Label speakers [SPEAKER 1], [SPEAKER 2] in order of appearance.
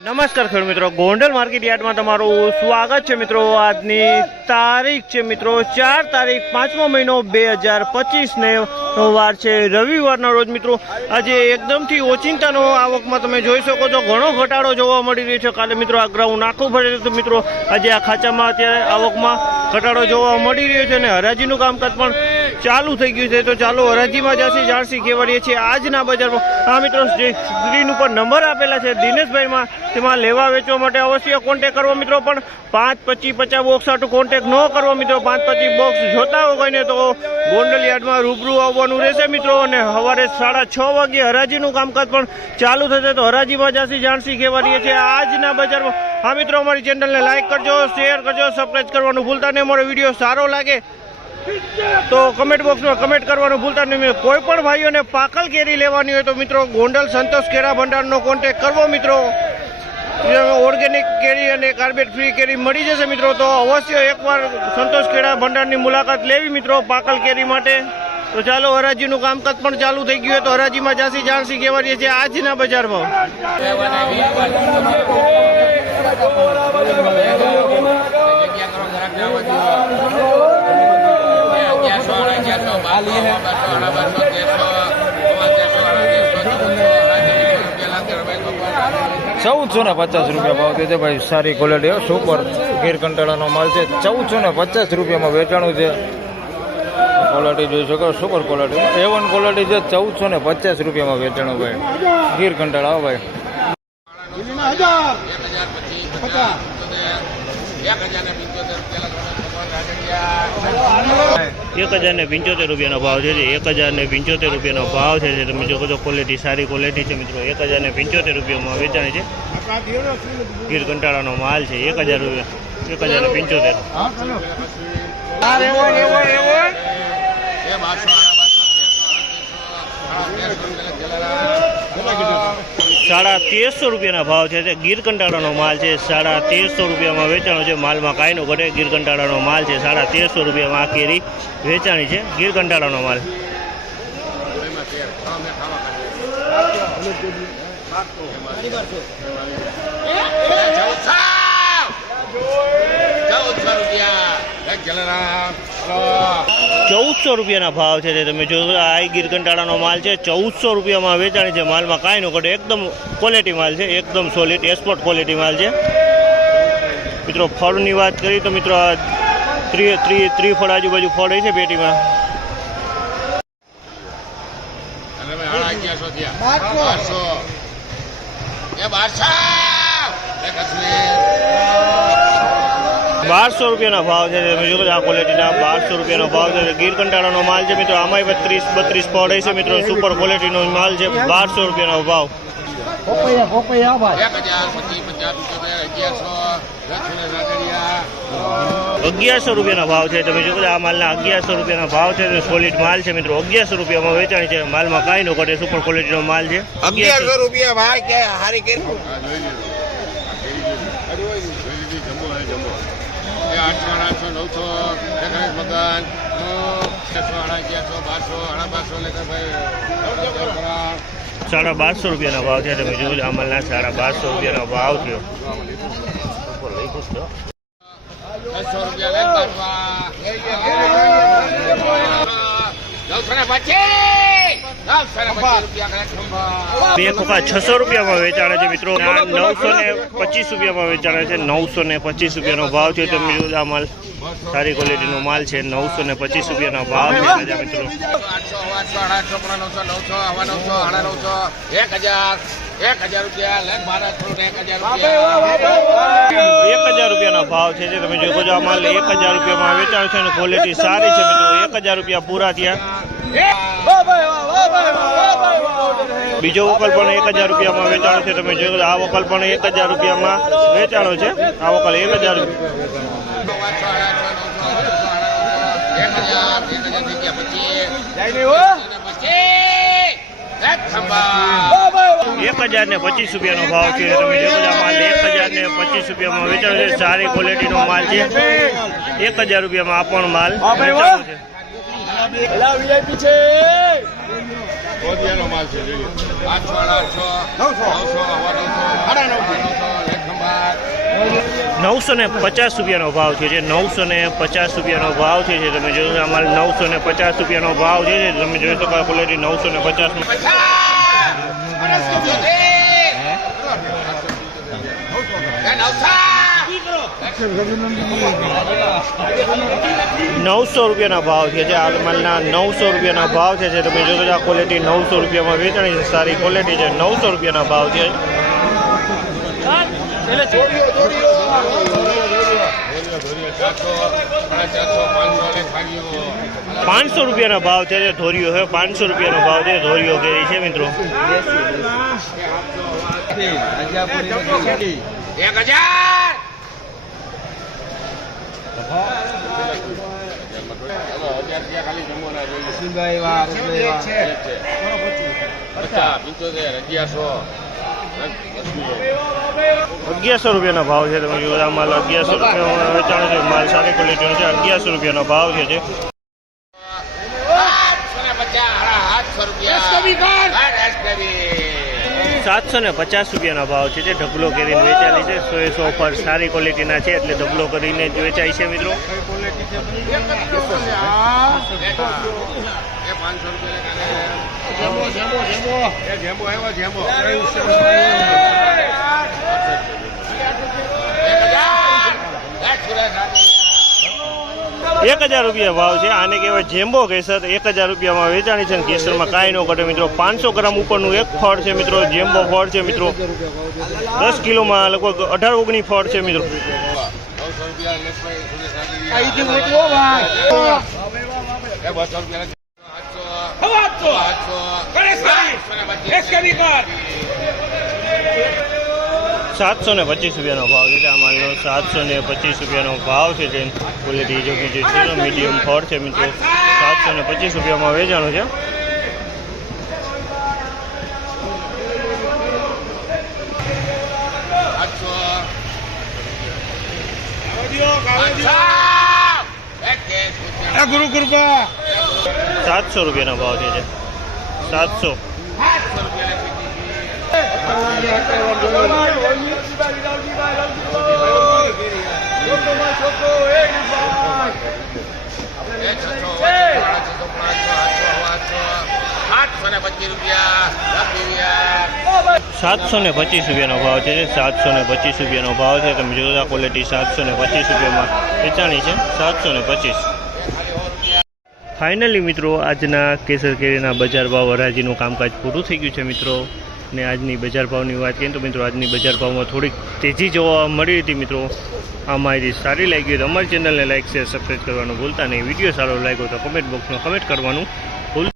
[SPEAKER 1] નમસ્કાર ખેડૂત મિત્રો. ગોંડલ માર્કેટ યાર્ડમાં તમારું સ્વાગત છે મિત્રો. આજની તારીખ છે મિત્રો ચાર તારીખ પાંચમો મહિનો બે હજાર પચીસને વાર છે. રવિવારના રોજ મિત્રો આજે એકદમથી ઓચિંતાનો આવકમાં તમે જોઈ શકો છો. ઘણો ઘટાડો જોવા મળી રહ્યો છે. કાલે મિત્રો આ ગ્રાઉન્ડ આખું ભરે તો મિત્રો. આજે આ ખાંચામાં અત્યારે આવકમાં ઘટાડો જોવા મળી રહ્યો છે અને હરાજીનું કામકાજ પણ ચાલુ થઈ ગયું છે. તો ચાલો હરાજીમાં જશે જાણસી કેવડીએ છીએ. આજના બજારમાં આ મિત્રો, જે સ્ક્રીન ઉપર નંબર આપેલા છે દિનેશભાઈમાં, તેમાં લેવા વેચવા માટે અવશ્ય કોન્ટેક કરવો મિત્રો. પણ પાંચ પચીસ પચાસ બોક્સ આટલું કોન્ટેક ન કરવો મિત્રો. પાંચ પચીસ બોક્સ જોતા હો કોઈને તો ગોંડલ યાર્ડમાં રૂબરૂ આવવાનું રહેશે મિત્રો. અને સવારે સાડા છ વાગે હરાજીનું કામકાજ પણ ચાલુ થશે. તો હરાજીમાં જાસી જાણસી કહેવાની છે આજના બજારમાં. હા મિત્રો, અમારી ચેનલને લાઇક કરજો શેર કરજો સબસ્ક્રાઈબ કરવાનું ભૂલતા નહીં. અમારો વીડિયો સારો લાગે તો કમેન્ટ બોક્સમાં કમેન્ટ કરવાનું ભૂલતા નહીં. કોઈ પણ ભાઈઓને પાકલ કેરી લેવાની હોય તો મિત્રો ગોંડલ સંતોષ કેરા ભંડારનો કોન્ટેક કરવો મિત્રો. ઓર્ગેનિક કેરી અને કાર્બેટ ફ્રી કેરી મળી જશે મિત્રો. તો અવશ્ય એકવાર સંતોષ કેરા ભંડારની મુલાકાત લેવી મિત્રો પાકલ કેરી માટે. તો ચાલો હરાજીનું કામકાજ પણ ચાલુ થઈ ગયું હોય તો હરાજીમાં જાસી જાણસી કહેવાની છે આજના બજારમાં.
[SPEAKER 2] ચૌદસો ને પચાસ રૂપિયા ભાવ છે ભાઈ સારી ક્વોલિટી સુપર ગીર કંટાળાનો માલ છે. ચૌદસો ને પચાસ રૂપિયામાં વેચાણું છે. ક્વોલિટી જોઈ શકો super quality A one quality છે ચૌદસો ને પચાસ રૂપિયામાં વેચાણું ભાઈ. ગીર કંટાળા ભાઈ.
[SPEAKER 1] એક હજાર ને પંચોતેર રૂપિયાનો ભાવ છે એક હજાર ને પંચોતેર રૂપિયાનો ભાવ છે જે તમે જોકો છો ક્વોલિટી સારી ક્વોલિટી છે મિત્રો. એક હજાર ને પંચોતેર રૂપિયામાં વેચાણી છે. ગીર કંટાળાનો માલ છે. એક હજાર રૂપિયા એક હજાર ને પંચોતેર. સાડા તેરસો રૂપિયાના ભાવ છે તે ગીર કંટાળાનો માલ છે. સાડા તેરસો રૂપિયામાં વેચાણો છે. માલમાં કાંઈ નો ઘટે. ગીર કંટાળાનો માલ છે. સાડા તેરસો રૂપિયામાં આ કેરી વેચાણી છે. ગીર કંટાળાનો માલ. ચૌદસો રૂપિયાના ભાવ છે તે તમે જો આ ગીર કંટાળાનો માલ છે. ચૌદસો રૂપિયામાં વેચાણી છે. માલમાં કાંઈ નો ઘટે. એકદમ ક્વોલિટી માલ છે. એકદમ સોલિડ એક્સપોર્ટ ક્વોલિટી માલ છે. મિત્રો, ફળની વાત કરીએ તો મિત્રો ત્રી ત્રી ત્રી ફળ આજુબાજુ ફળ છે પેટીમાં. બારસો. રૂપિયાના ભાવ છે. તમે જોતો આ ક્વોલિટીના બારસો રૂપિયાનો ભાવ છે. ગીર કંટાળાનો માલ છે મિત્રો. આમાં ત્રીસ બત્રીસ ફળ છે મિત્રો. સુપર ક્વોલિટીનો માલ છે. બારસો રૂપિયાનો ભાવ. અગિયારસો રૂપિયાનો ભાવ છે. તમે જોતો આ માલના અગિયારસો રૂપિયાના ભાવ છે. સોલિડ માલ છે મિત્રો. અગિયારસો રૂપિયામાં વેચાણી છે. માલમાં કાંઈ ન ઘટે. સુપર ક્વોલિટીનો માલ છે.
[SPEAKER 3] અગિયારસો રૂપિયા ભાઈ કે હારી કરી
[SPEAKER 4] નવસો એકવીસ મકાન છસો બારસો બારસો ભાઈ
[SPEAKER 1] સાડા બારસો રૂપિયાના ભાવ છે તમે જોજો અમલના સાડા બારસો રૂપિયાનો ભાવ થયો
[SPEAKER 4] છસો રૂપિયા
[SPEAKER 1] બે ખોખા છસો રૂપિયામાં વેચાણે છે મિત્રો. નવસો ને પચીસ રૂપિયામાં વેચાણે છે. નવસો ને પચીસ રૂપિયાનો ભાવ છે. તમે જોજો આ માલ. સારી ક્વોલિટીનો માલ છે. નવસો ને પચીસ રૂપિયાનો ભાવ છે મિત્રો.
[SPEAKER 4] એક હજાર એક હજાર
[SPEAKER 1] રૂપિયાનો ભાવ છે જે તમે જોજો આ માલ એક હજાર રૂપિયામાં વેચાણ છે અને ક્વોલિટી સારી છે મિત્રો. એક હજાર રૂપિયા પૂરા થયા. બીજો વકલ પણ એક હજાર રૂપિયામાં વેચાણો છે, તમે જોયું આ વકલ પણ એક હજાર રૂપિયામાં વેચાણો છે. આ વકલ એક હજાર
[SPEAKER 4] એક હજાર
[SPEAKER 1] ને પચીસ રૂપિયાનો ભાવ છે. તમે જોયો માલ એક હજાર ને પચીસ રૂપિયામાં વેચાણો છે. સારી ક્વોલિટીનો માલ છે. એક હજાર રૂપિયામાં આ પણ માલ વેચાણો છે.
[SPEAKER 4] ગોધિયાનો માલ છે જોઈ લો. આઠસો આઠસો નવસો. નવસો નવસો. સાડા નવસો
[SPEAKER 1] નવસો ને પચાસ રૂપિયાનો ભાવ છે. જે નવસો ને પચાસ રૂપિયાનો ભાવ છે. જે તમે જોયું અમારે નવસો ને પચાસ રૂપિયાનો ભાવ છે. તમે જોઈ શકો ક્વોલિટી નવસો ને. પચાસ. નવસો રૂપિયાના ભાવ છે જે આ માલના નવસો રૂપિયાના ભાવ છે જે તમે જોશો આ ક્વોલિટી નવસો રૂપિયામાં વેચાણી છે, સારી ક્વોલિટી છે, નવસો રૂપિયાના ભાવ છે.
[SPEAKER 4] ચારસો સાડા ચારસો પાંચસો ને થાળીઓ
[SPEAKER 1] પાંચસો રૂપિયાના ભાવ છે જે ધોરીઓ છે, પાંચસો રૂપિયાનો ભાવ છે ધોરીઓ કેરી છે મિત્રો.
[SPEAKER 4] એક હજાર ખાલી જમવાના જોઈએ પચાસ પંચોતેર અગિયારસો
[SPEAKER 1] રૂપિયાનો ભાવ છે તમે આ માલ અગિયારસો રૂપિયા વેચાણ છે માલ સારી ક્વોલિટીનો છે અગિયારસો રૂપિયાનો ભાવ છે જે.
[SPEAKER 4] રૂપિયા.
[SPEAKER 1] સાતસો ને પચાસ રૂપિયાનો ભાવ છે જે ઢગલો કરીને વેચાયેલી છે. સો સો ઓફર સારી ક્વોલિટીના છે એટલે ઢગલો કરીને જ વેચાય છે મિત્રો.
[SPEAKER 4] રૂપિયા
[SPEAKER 1] એક હજાર રૂપિયા ભાવ છે. આને કહેવાય જેમ્બો કેસર. એક હજાર રૂપિયામાં વેચાણી છે અને કેસરમાં કાંઈ ન ઘટે મિત્રો. પાંચસો ગ્રામ ઉપરનું એક ફળ છે મિત્રો. જેમ્બો ફળ છે મિત્રો. દસ કિલોમાં લગભગ અઢાર ઓગણી ફળ છે મિત્રો.
[SPEAKER 4] બસો રૂપિયા
[SPEAKER 1] સાતસો ને પચીસ રૂપિયાનો ભાવ છે. આ માલનો સાતસો ને પચીસ રૂપિયાનો ભાવ છે જે ક્વોલિટી જો જે છે મીડિયમ ફળ છે મિત્રો. સાતસો ને પચીસ રૂપિયામાં વેચાણું છે.
[SPEAKER 4] ગુરુ કૃપા
[SPEAKER 1] સાતસો રૂપિયાનો ભાવ છે સાતસો.
[SPEAKER 4] રૂપિયા
[SPEAKER 1] સાતસો ને પચીસ રૂપિયાનો ભાવ છે સાતસો ને પચીસ રૂપિયાનો ભાવ છે. તમે જોતા ક્વોલિટી સાતસો ને પચીસ રૂપિયામાં વેચાણી છે. સાતસો ને પચીસ. ફાઇનલી મિત્રો, આજના કેસર કેરીના બજાર ભાવ હરાજીનું કામકાજ પૂરું થઈ ગયું છે મિત્રો. ને આજની બજાર ભાવની વાત કરીએ તો મિત્રો આજની બજાર ભાવમાં થોડીક તેજી જોવા મળી હતી મિત્રો. આ માહિતી સારી લાગી હોય તો અમારી ચેનલને લાઇક શેર સબસ્ક્રાઈબ કરવાનું ભૂલતા નહીં. વીડિયો સારો લાગ્યો તો કમેન્ટ બોક્સમાં કમેન્ટ કરવાનું.